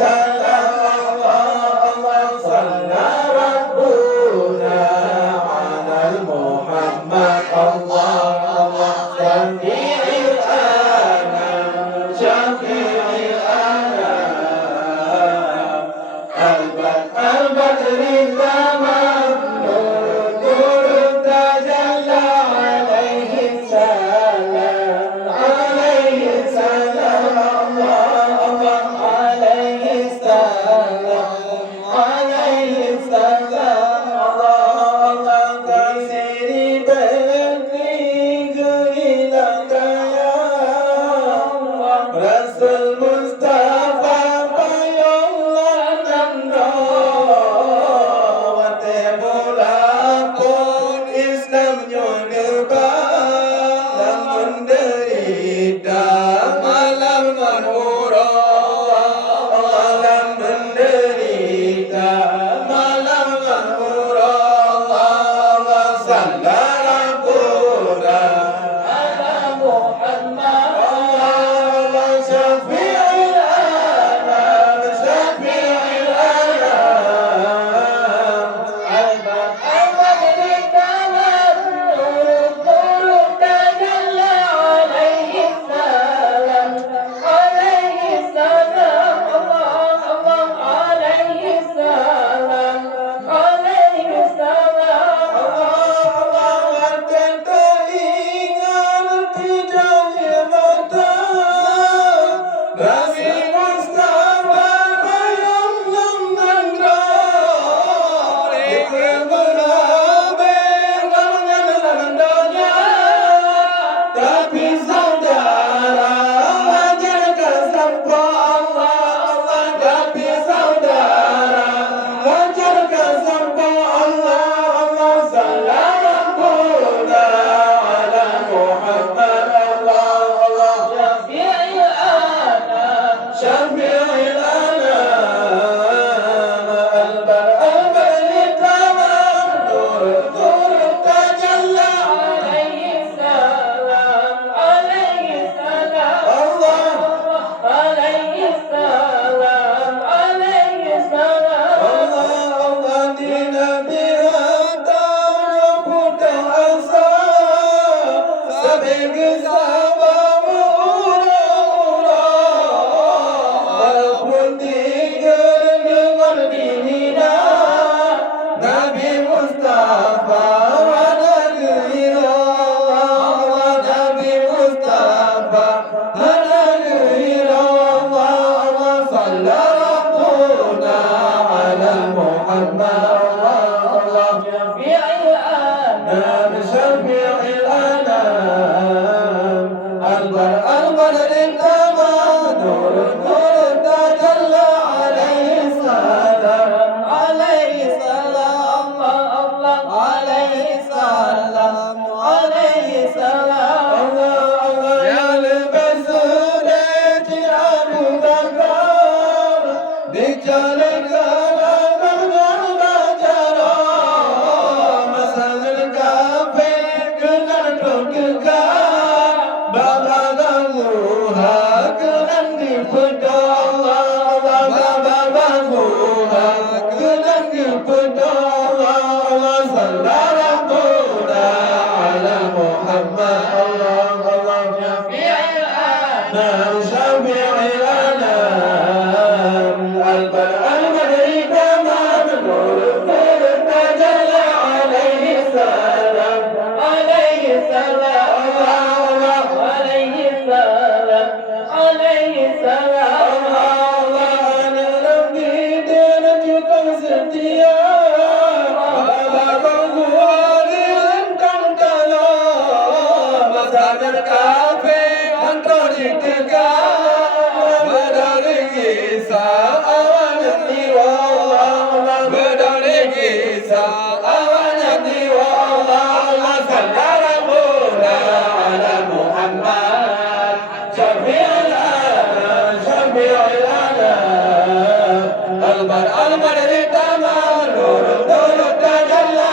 salam Allah sallallahu rabbuna ala Muhammad Allah Allah syafi'il anam syafi'il anam al-badri tamam nur tajalla alaihi salam Allah Allah alaihi salam alaihi salam Allah kasih berni hilang daya Rasul Mustafa payunglah nando wate mulakun Islam nyonebang dan menderita malam menurut malam menderita malam menurut Allah sallallahu ala Muhammad Allah syafi'il anam syafi'il anam al-badri tamam nur tajalla alaihi salam Allah Allah alaihi salam Allah teringat tijanya mata Nabi Mustafa bayang nandra tapi saudara wajarkan sampo Allah tapi saudara wajarkan sampo Allah sallallahu ala Muhammad Allah syafi'il anam syafi'il anam al-badri tamam nur tajalla alaihi salam Allah alaihi salam Allah di Nabi hantar putar asa sebagai sahabat murah walaupun tinggal dengan dirinya Nabi Mustafa ada gila Nabi Mustafa ada gila Allah sallallahu ala Muhammad Allah syafi'il anam syafi'il anam al-badri tamam nur tajalla alaihi salam alaihi salam Allah alaihi salam alaihi salam Allah ya lebas sudah Abu Bakar dijalankan dengan bacara masalah kafir dengan dogekan baba-babuha dengan dipedo baba-babuha dengan dipedo Allah sallallahu ala Muhammad Allah syafi'il anam syafi'il anam al-badri tamam nur tajalla alaihi salam alaihi salam Allah Nabi dan juga setia baba-babu alintang dalam masalah kafir antara ditegak badari kisah awalnya tiwa badari kisah awalnya tiwa Allah sallallahu ala Muhammad syafi'il anam syafi'il anam al-badri tamam nur tajalla